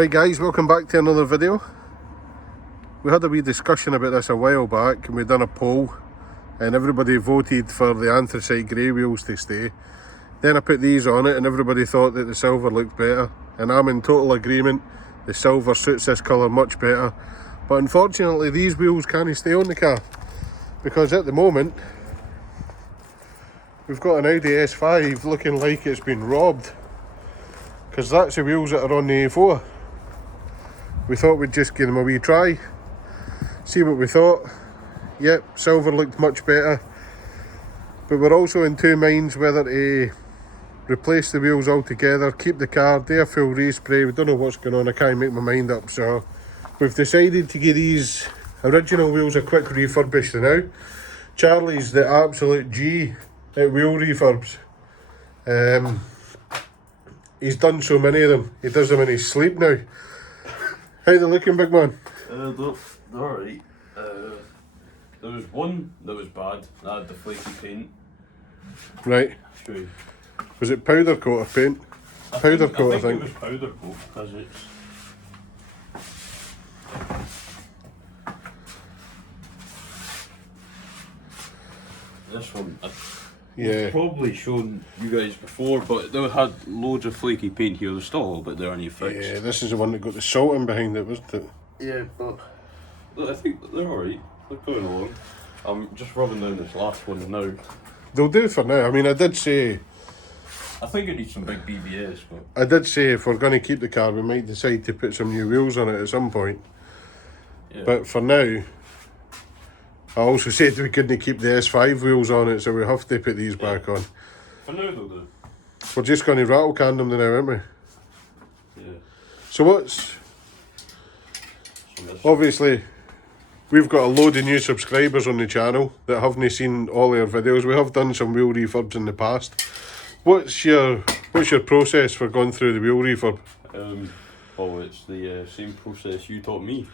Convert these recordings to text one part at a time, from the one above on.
Right guys, welcome back to another video. We had a wee discussion about this a while back and we done a poll and everybody voted for the anthracite grey wheels to stay. Then I put these on it and everybody thought that the silver looked better, and I'm in total agreement. The silver suits this colour much better, but unfortunately these wheels can't stay on the car because at the moment we've got an Audi S5 looking like it's been robbed, because that's the wheels that are on the A4. We thought we'd just give them a wee try, see what we thought. Yep, silver looked much better, but we're also in two minds whether to replace the wheels altogether, keep the car, do a full respray. We don't know what's going on, I can't make my mind up, so we've decided to give these original wheels a quick refurbish now. Charlie's the absolute G at wheel refurbs. He's done so many of them, he does them in his sleep now. How they looking, big man? They're alright. There was one that was bad, that had the flaky paint. Right. Sure. Was it powder coat or paint? Powder coat, I think. It was powder coat, because it's... This one, I've probably shown you guys before, but they had loads of flaky paint here. There's still a little bit there on your fix. Yeah, this is the one that got the salt in behind it, wasn't it? Yeah, but I think they're alright. They're going along. I'm just rubbing down this last one now. They'll do for now. I mean, I did say I think it needs some big BBS, but... I did say if we're going to keep the car, we might decide to put some new wheels on it at some point. Yeah. But for now, I also said we couldn't keep the S5 wheels on it, so we have to put these back on. For now, they'll do. We're just going to rattle can them now, aren't we? Yeah. So what's... Obviously, we've got a load of new subscribers on the channel that haven't seen all our videos. We have done some wheel refurbs in the past. What's your process for going through the wheel refurb? Well, it's the same process you taught me.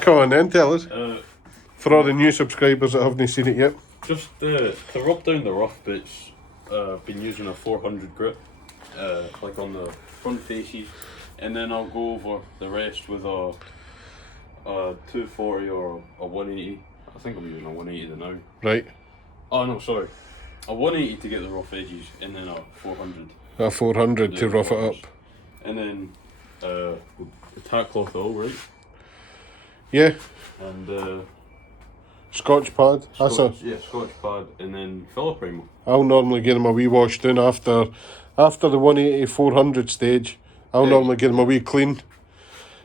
Come on then, tell us. For all the new subscribers that haven't seen it yet. Just to rub down the rough bits, I've been using a 400 grit, like on the front faces, and then I'll go over the rest with a 240 or a 180. I think I'm using a 180 now. Right. Oh no, sorry. A 180 to get the rough edges, and then a 400. A 400 to rough it up. And then the tack cloth oil, right? Yeah. And Scotch pad. Scotch pad, and then filler primer. I'll normally give them a wee wash down after the 180 400 stage. I'll normally give them a wee clean,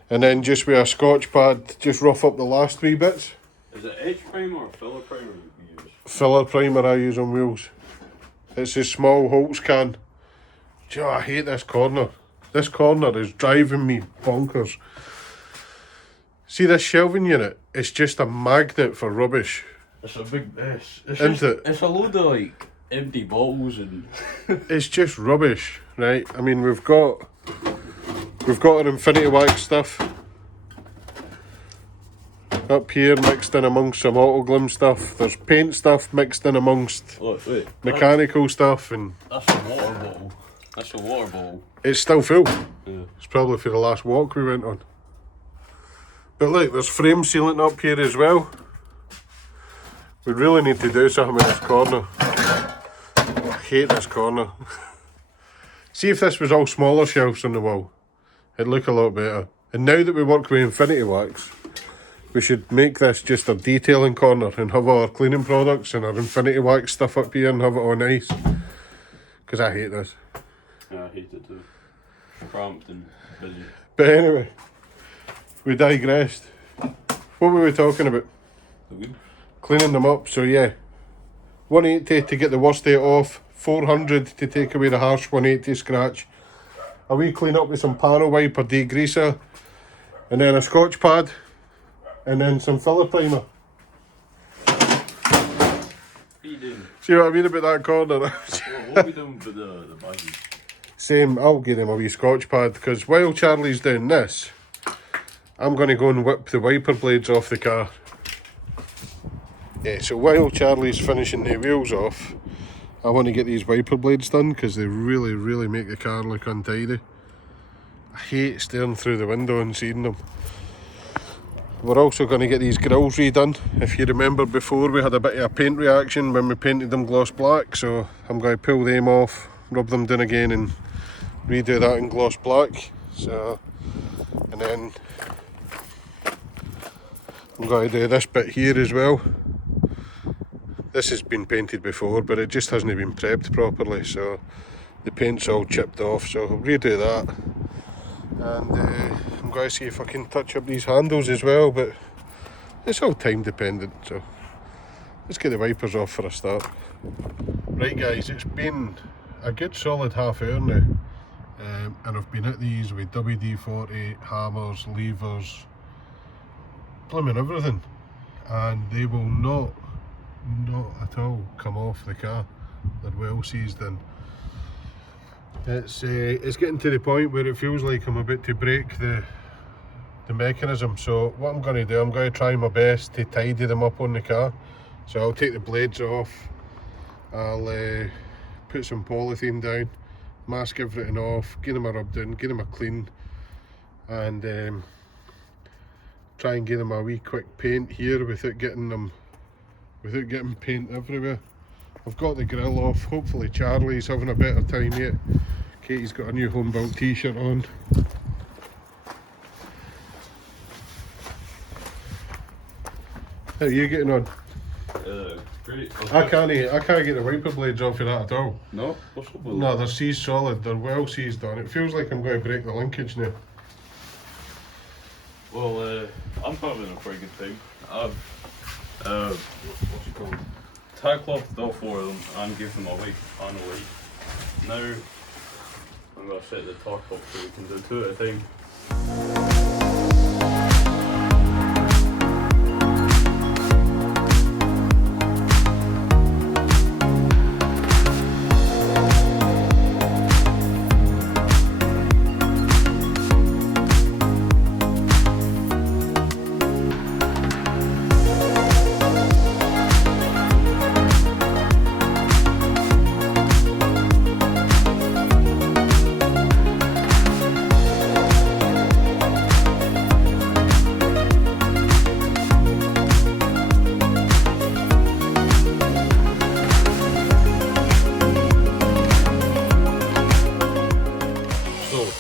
and then just with a Scotch pad, just rough up the last wee bits. Is it edge primer or filler primer you use? Filler primer I use on wheels. It's a small Holtz can. Joe, I hate this corner. This corner is driving me bonkers. See this shelving unit? It's just a magnet for rubbish. It's a big mess. Isn't it? It's a load of like empty bottles and... It's just rubbish, right? I mean, we've got our Infinity Wax stuff up here mixed in amongst some auto glim stuff. There's paint stuff mixed in amongst wait, mechanical stuff, and that's a water bottle. That's a water bottle. It's still full. Yeah. It's probably for the last walk we went on. But look, there's frame sealant up here as well. We really need to do something with this corner. I hate this corner. See, if this was all smaller shelves on the wall, it'd look a lot better. And now that we work with Infinity Wax, we should make this just a detailing corner and have all our cleaning products and our Infinity Wax stuff up here and have it all nice. Because I hate this. Yeah, I hate it too. Cramped and busy. But anyway, we digressed. What were we talking about? The wheels. Cleaning them up, so yeah. 180 to get the worst of it off, 400 to take away the harsh 180 scratch. A wee clean up with some panel wiper degreaser, and then a Scotch pad, and then some filler primer. What are you doing? See what I mean about that corner? What are we doing with the baggies? Same, I'll give him a wee Scotch pad, because while Charlie's doing this, I'm going to go and whip the wiper blades off the car. Yeah, so while Charlie's finishing the wheels off, I want to get these wiper blades done because they really make the car look untidy. I hate staring through the window and seeing them. We're also going to get these grills redone. If you remember before, we had a bit of a paint reaction when we painted them gloss black, so I'm going to pull them off, rub them down again and redo that in gloss black. So, and then I'm going to do this bit here as well. This has been painted before, but it just hasn't been prepped properly, so the paint's all chipped off, so I'll redo that. And I'm going to see if I can touch up these handles as well, but it's all time dependent, so let's get the wipers off for a start. Right guys, it's been a good solid half hour now, and I've been at these with WD-40, hammers, levers, blooming everything, and they will not at all come off the car. They're well seized in. It's getting to the point where it feels like I'm about to break the mechanism, so what I'm going to do, I'm going to try my best to tidy them up on the car. So I'll take the blades off, I'll put some polythene down, mask everything off, get them a rub down, get them a clean, and try and give them a wee quick paint here without getting paint everywhere. I've got the grill off. Hopefully Charlie's having a better time yet. Katie's got a new home built t-shirt on. How are you getting on? Great. I can't get the wiper blades off of that at all. No? What's up with No, they're seized solid. They're well seized on. It feels like I'm going to break the linkage now. Well, I'm having a pretty good time. I've what's it called? Tag clothed all four of them and gave them away panel light. Now I'm going to set the torque up so we can do two at a time.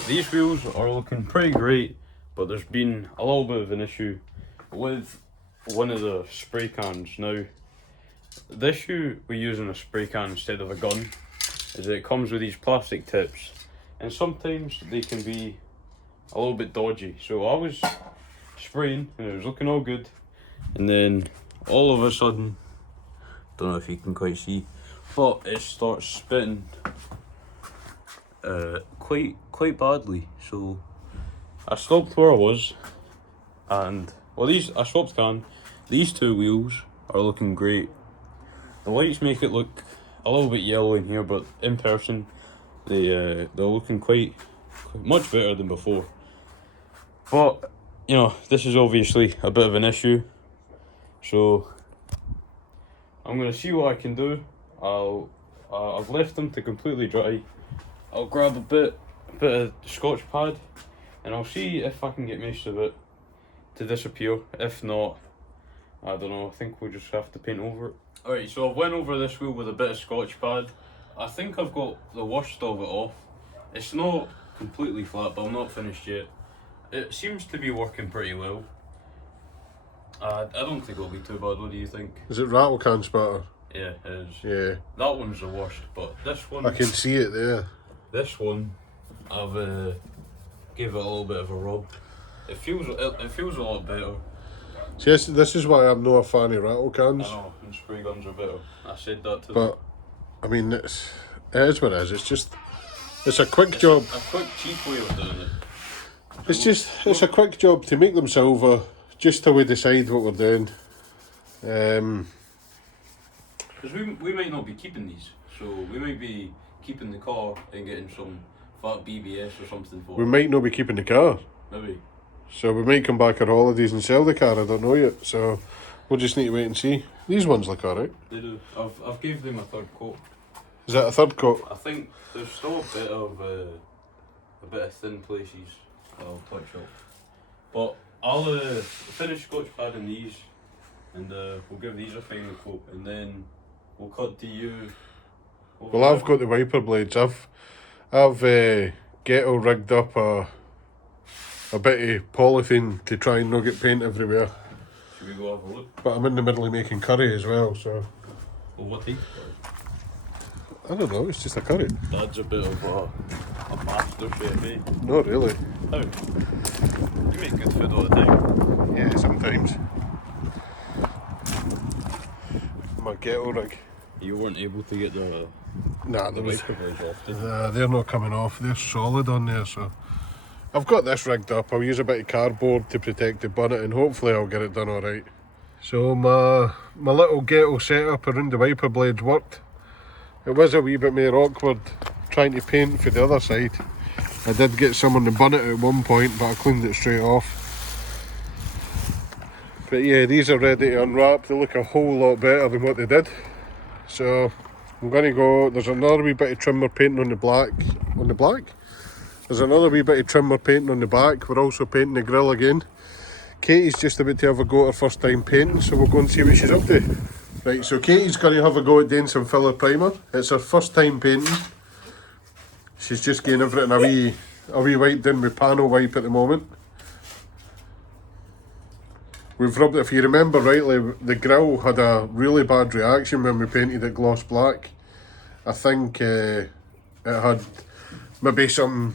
These wheels are looking pretty great, but there's been a little bit of an issue with one of the spray cans. Now, the issue with using a spray can instead of a gun is that it comes with these plastic tips, and sometimes they can be a little bit dodgy. So I was spraying and it was looking all good, and then all of a sudden, don't know if you can quite see, but it starts spitting quite badly. So I stopped where I was, and well, I swapped can. These two wheels are looking great. The lights make it look a little bit yellow in here, but in person they're looking quite much better than before. But you know, this is obviously a bit of an issue, so I'm gonna see what I can do. I've left them to completely dry. I'll grab a bit of Scotch pad and I'll see if I can get most of it to disappear. If not, I don't know, I think we'll just have to paint over it. Alright, so I've went over this wheel with a bit of Scotch pad. I think I've got the worst of it off. It's not completely flat, but I'm not finished yet. It seems to be working pretty well. I don't think it'll be too bad. What do you think? Is it rattle can spatter? Yeah, it is. Yeah. That one's the worst, but this one... I can see it there. This one, I've gave it a little bit of a rub. It feels a lot better. See, this is why I'm not a fan of rattle cans. I know, and spray guns are better. I said that to them. But, I mean, it is what it is. It's just, it's a quick job. A quick, cheap way of doing it. It's a quick job to make them silver, just till we decide what we're doing. Because we might not be keeping these, so we might be keeping the car and getting some fat BBS or something for it. We might not be keeping the car. Maybe. So we might come back on holidays and sell the car, I don't know yet. So we'll just need to wait and see. These ones look alright. They do. I've gave them a third coat. Is that a third coat? I think there's still a bit of thin places. I'll touch up. But I'll finish scotch padding these, and we'll give these a final coat, and then we'll cut to you. Well, I've got the wiper blades. I've ghetto rigged up a bit of polythene to try and not get paint everywhere. Should we go have a look? But I'm in the middle of making curry as well, so. Well, what type? I don't know, it's just a curry. Dad's a bit of a master chef, eh? Not really. How? You make good food all the time. Yeah, sometimes. My ghetto rig. You weren't able to get the Nah, there was. wiper blades off, did you? They're not coming off. They're solid on there, so. I've got this rigged up. I'll use a bit of cardboard to protect the bonnet, and hopefully I'll get it done alright. So my little ghetto setup around the wiper blades worked. It was a wee bit more awkward trying to paint for the other side. I did get some on the bonnet at one point, but I cleaned it straight off. But yeah, these are ready to unwrap. They look a whole lot better than what they did. So I'm going to go, there's another wee bit of trimmer painting on the black. On the black? There's another wee bit of trimmer painting on the back. We're also painting the grille again. Katie's just about to have a go at her first time painting, so we'll go and see what she's up to. Right, so Katie's going to have a go at doing some filler primer. It's her first time painting. She's just getting everything a wee wipe down with panel wipe at the moment. We've rubbed it, if you remember rightly, the grille had a really bad reaction when we painted it gloss black. I think it had maybe some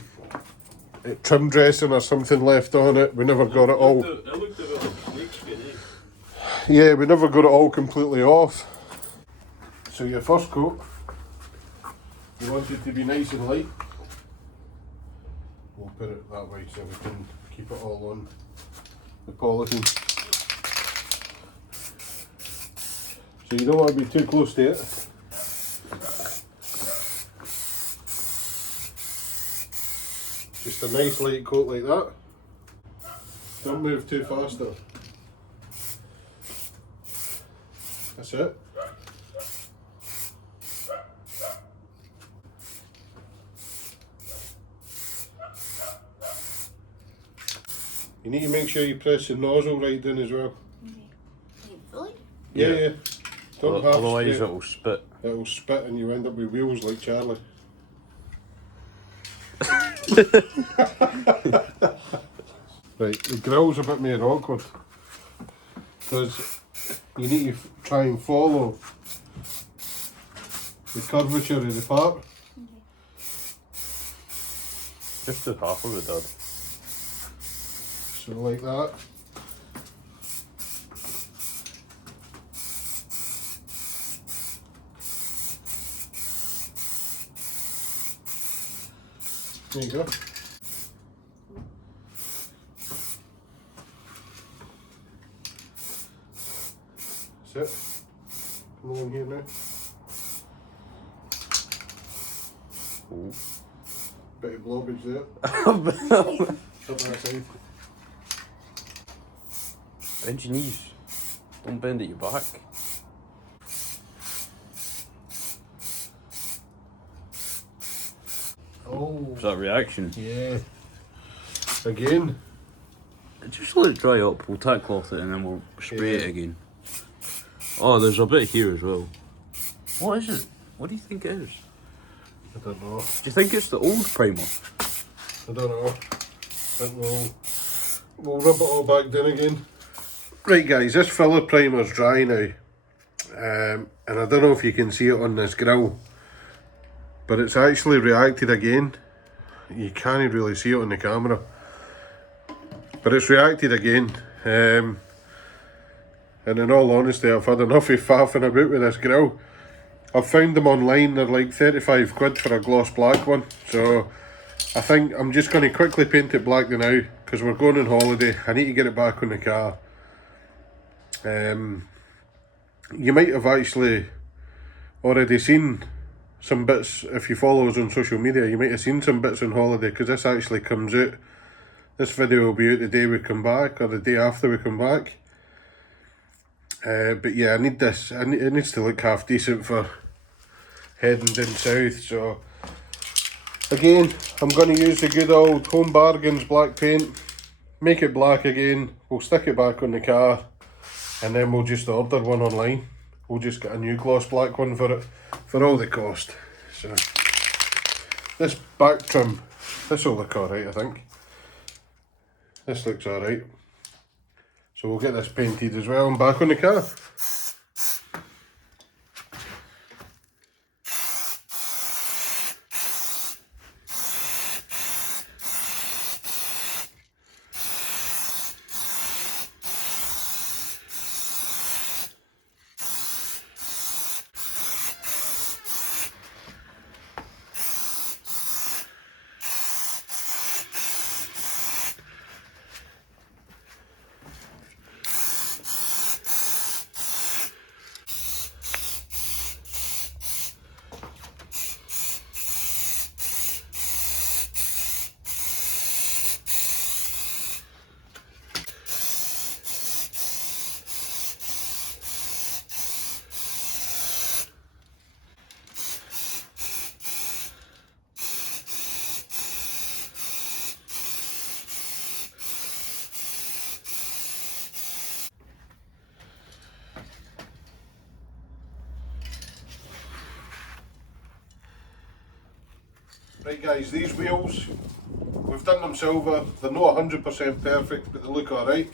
trim dressing or something left on it. We never got it all. It looked a bit like snakeskin, eh? Yeah, we never got it all completely off. So your first coat, you want it to be nice and light. We'll put it that way so we can keep it all on the polythene. So you don't want to be too close to it. Just a nice light coat like that. Don't move too fast though. That's it. You need to make sure you press the nozzle right in as well. Really? Yeah. Don't have Otherwise straight. it'll spit. It'll spit and you end up with wheels like Charlie. Right, the grill's a bit more awkward because you need to try and follow the curvature of the part. Just do half of it, Dad. So like that. There you go. That's it. Come along here now. Oh. Bit of blobbage there. Up that side. Bend your knees. Don't bend at your back. Oh. Is that reaction? Yeah. Again. Just let it dry up. We'll tack cloth it and then we'll spray it again. Oh, there's a bit here as well. What is it? What do you think it is? I don't know. Do you think it's the old primer? I don't know. I think we'll rub it all back down again. Right guys, this filler primer's dry now. And I don't know if you can see it on this grill, but it's actually reacted again. You can't really see it on the camera, but it's reacted again. And in all honesty, I've had enough of faffing about with this grill. I've found them online, they're like 35 quid for a gloss black one. So I think I'm just going to quickly paint it black now because we're going on holiday. I need to get it back on the car. You might have actually already seen some bits, if you follow us on social media, you might have seen some bits on holiday because this actually comes out, this video will be out the day we come back or the day after we come back. But yeah, I need this, it needs to look half decent for heading down south, so Again, I'm going to use the good old Home Bargains black paint, make it black again, we'll stick it back on the car, and then we'll just order one online. We'll just get a new gloss black one for it, for all the cost. So, this back trim, this will look alright I think. This looks alright. So we'll get this painted as well and back on the car. Right guys, these wheels, we've done them silver, they're not 100% perfect but they look alright.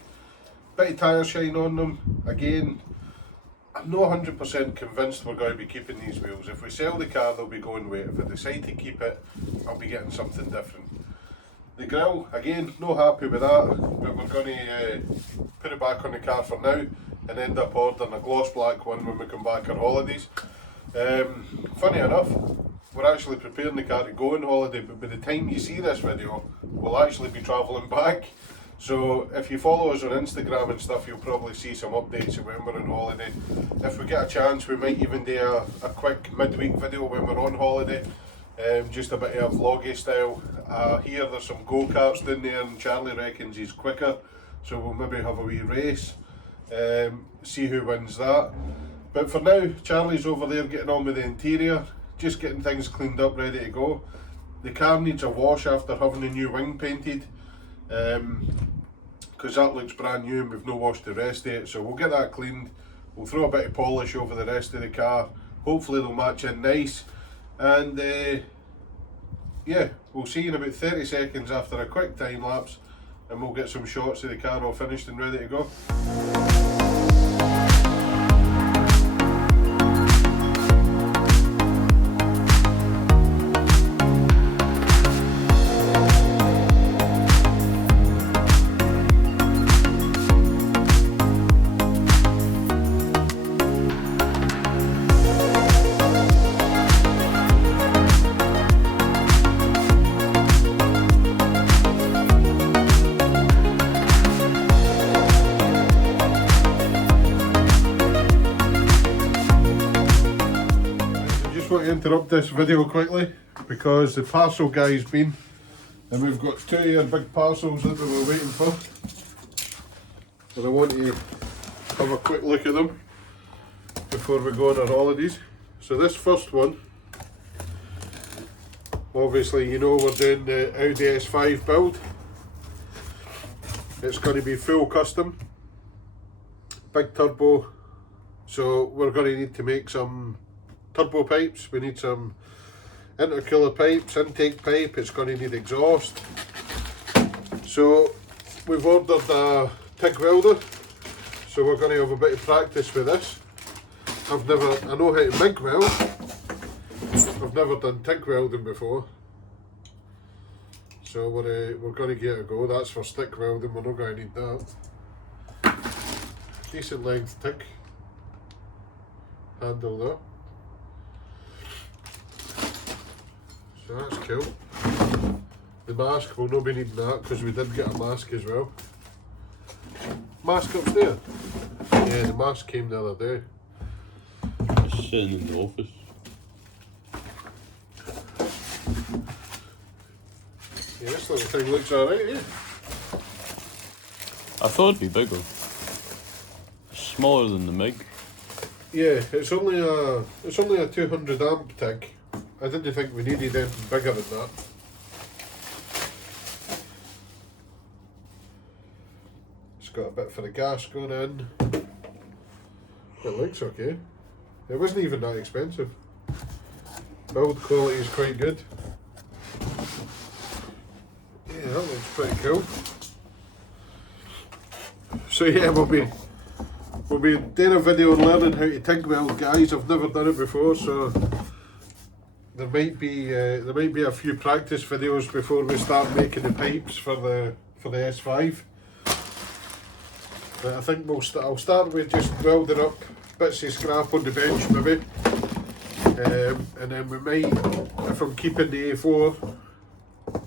Bit of tyre shine on them, again, I'm not 100% convinced we're going to be keeping these wheels. If we sell the car they'll be going with it, if I decide to keep it I'll be getting something different. The grille, again, not happy with that, but we're going to put it back on the car for now and end up ordering a gloss black one when we come back on holidays. Funny enough, we're actually preparing the car to go on holiday, but by the time you see this video, we'll actually be travelling back. So if you follow us on Instagram and stuff, you'll probably see some updates of when we're on holiday. If we get a chance, we might even do a quick midweek video when we're on holiday. Just a bit of a vloggy style. Here there's some go-karts down there and Charlie reckons he's quicker, so we'll maybe have a wee race, see who wins that. But for now, Charlie's over there getting on with the interior, just getting things cleaned up, ready to go. The car needs a wash after having the new wing painted, because that looks brand new and we've no washed the rest of it, so we'll get that cleaned. We'll throw a bit of polish over the rest of the car, hopefully they'll match in nice, and yeah, we'll see you in about 30 seconds after a quick time lapse and we'll get some shots of the car all finished and ready to go. Interrupt this video quickly because the parcel guy's been, and we've got two of your big parcels that we were waiting for, and I want to have a quick look at them before we go on our holidays. So this first one, obviously you know we're doing the Audi S5 build. It's going to be full custom, big turbo, so we're going to need to make some turbo pipes, we need some intercooler pipes, intake pipe, it's going to need exhaust. So we've ordered a TIG welder, so we're going to have a bit of practice with this. I know how to MIG weld, I've never done TIG welding before. So we're going to give it a go. That's for stick welding, we're not going to need that. Decent length TIG handle there. So that's cool. The mask, we'll not be needing that because we did get a mask as well. Mask upstairs? Yeah, the mask came the other day. It's sitting in the office. Yeah, this little thing looks alright, yeah. I thought it'd be bigger. It's smaller than the MIG. Yeah, it's only a 200 amp TIG, I didn't think we needed anything bigger than that. It's got a bit for the gas going in. It looks okay. It wasn't even that expensive. Build quality is quite good. Yeah, that looks pretty cool. So yeah, we'll be doing a video on learning how to TIG weld, guys. I've never done it before, so there might be a few practice videos before we start making the pipes for the S5. But I think I'll start with just welding up bits of scrap on the bench maybe, and then we might, if I'm keeping the A4,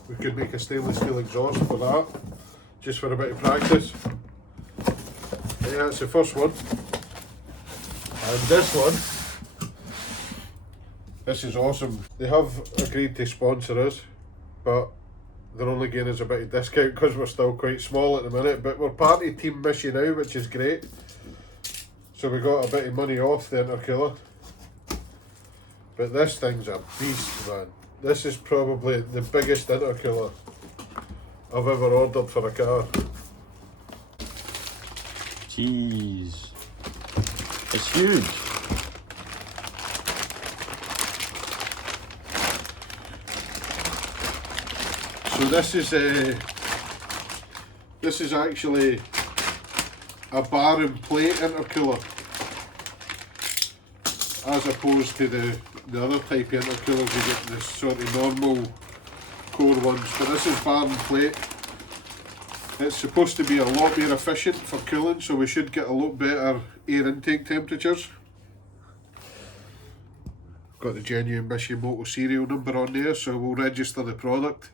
we could make a stainless steel exhaust for that, just for a bit of practice. Yeah, that's the first one. And this one, this is awesome. They have agreed to sponsor us, but they're only giving us a bit of discount because we're still quite small at the minute, but we're part of Team Mission now, which is great. So we got a bit of money off the intercooler. But this thing's a beast, man. This is probably the biggest intercooler I've ever ordered for a car. Jeez. It's huge. So this is actually a bar and plate intercooler, as opposed to the other type of intercoolers you get, this sort of normal core ones. But this is bar and plate. It's supposed to be a lot more efficient for cooling, so we should get a lot better air intake temperatures. Got the genuine Mishimoto serial number on there, so we'll register the product,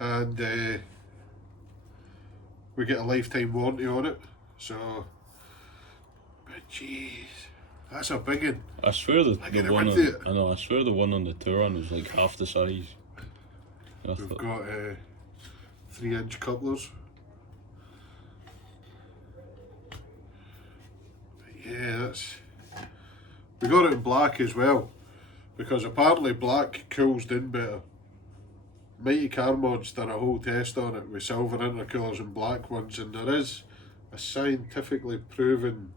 and we get a lifetime warranty on it. So, but jeez, that's a big one. I swear the one on, I swear the one on the Touran was like half the size. We've got 3-inch couplers. Yeah, we got it in black as well, because apparently black cools down better. Mighty Car Mod's done a whole test on it with silver intercoolers and black ones, and there is a scientifically proven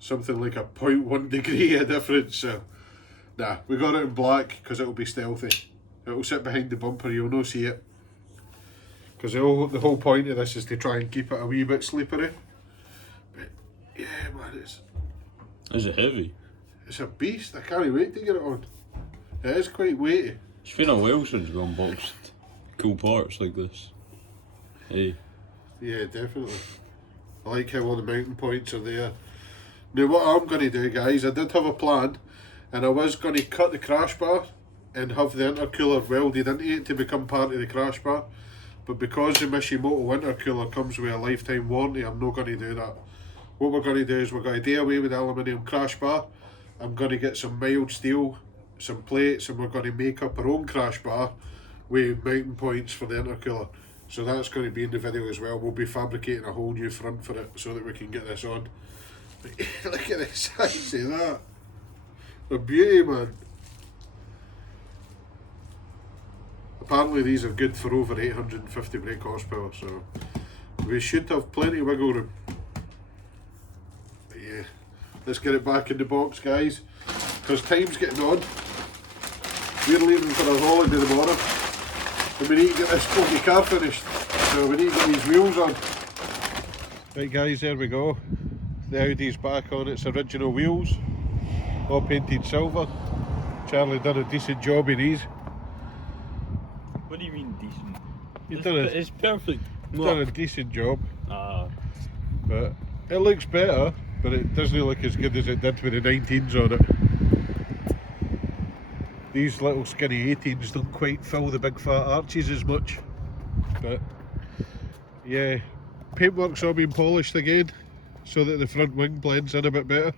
something like a 0.1 degree of difference. So nah, we got it in black because it'll be stealthy. It'll sit behind the bumper, you'll not see it, because the whole point of this is to try and keep it a wee bit slippery. But yeah, man, is it heavy? It's a beast. I can't wait to get it on. It is quite weighty. It's been a while since we unboxed cool parts like this. Hey. Yeah, definitely. I like how all the mounting points are there. Now what I'm going to do, guys, I did have a plan, and I was going to cut the crash bar and have the intercooler welded into it to become part of the crash bar. But because the Mishimoto intercooler comes with a lifetime warranty, I'm not going to do that. What we're going to do is we're going to do away with the aluminium crash bar. I'm going to get some mild steel, some plates, and we're going to make up our own crash bar with mounting points for the intercooler. So that's going to be in the video as well. We'll be fabricating a whole new front for it so that we can get this on. But look at the size of that. A beauty, man. Apparently these are good for over 850 brake horsepower, so we should have plenty of wiggle room. But yeah, let's get it back in the box, guys, because time's getting on. We're leaving for our holiday tomorrow, and we need to get this funky car finished, so we need to get these wheels on. Right guys, there we go. The Audi's back on its original wheels, all painted silver. Charlie done a decent job in these. What do you mean decent? It's perfect. Done a decent job. Ah. But it looks better, but it doesn't look as good as it did with the 19s on it. These little skinny 18s don't quite fill the big fat arches as much. But yeah, paintwork's all been polished again so that the front wing blends in a bit better.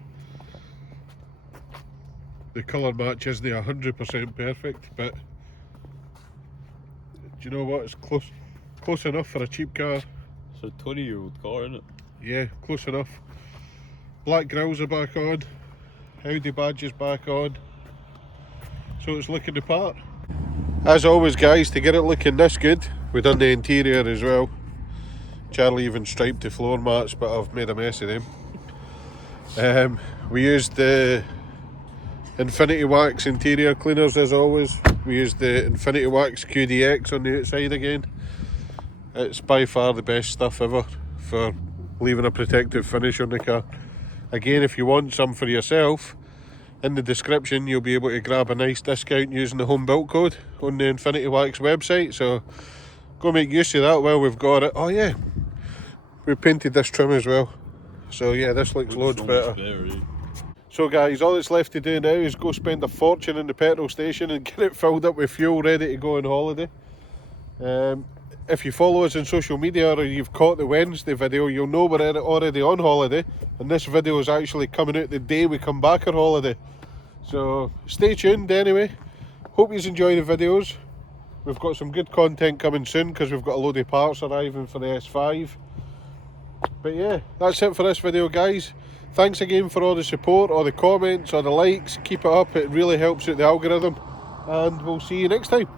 The colour match isn't 100% perfect, but do you know what? It's close enough for a cheap car. It's a 20-year-old car, isn't it? Yeah, close enough. Black grills are back on. Audi badge is back on. so it's looking the part. As always guys, to get it looking this good, we've done the interior as well. Charlie even striped the floor mats, but I've made a mess of them. We used the Infinity Wax interior cleaners as always. We used the Infinity Wax QDX on the outside again. It's by far the best stuff ever for leaving a protective finish on the car. Again, if you want some for yourself, in the description you'll be able to grab a nice discount using the home built code on the Infinity Wax website, so go make use of that while we've got it. Oh yeah, we painted this trim as well, so yeah, this looks loads so better. much better, eh? So guys, all that's left to do now is go spend a fortune in the petrol station and get it filled up with fuel ready to go on holiday. If you follow us on social media or you've caught the Wednesday video, you'll know we're already on holiday, and this video is actually coming out the day we come back on holiday. So stay tuned anyway. Hope you enjoy the videos. We've got some good content coming soon because we've got a load of parts arriving for the S5. But yeah, that's it for this video guys. Thanks again for all the support, all the comments, all the likes. Keep it up, it really helps out the algorithm. And we'll see you next time.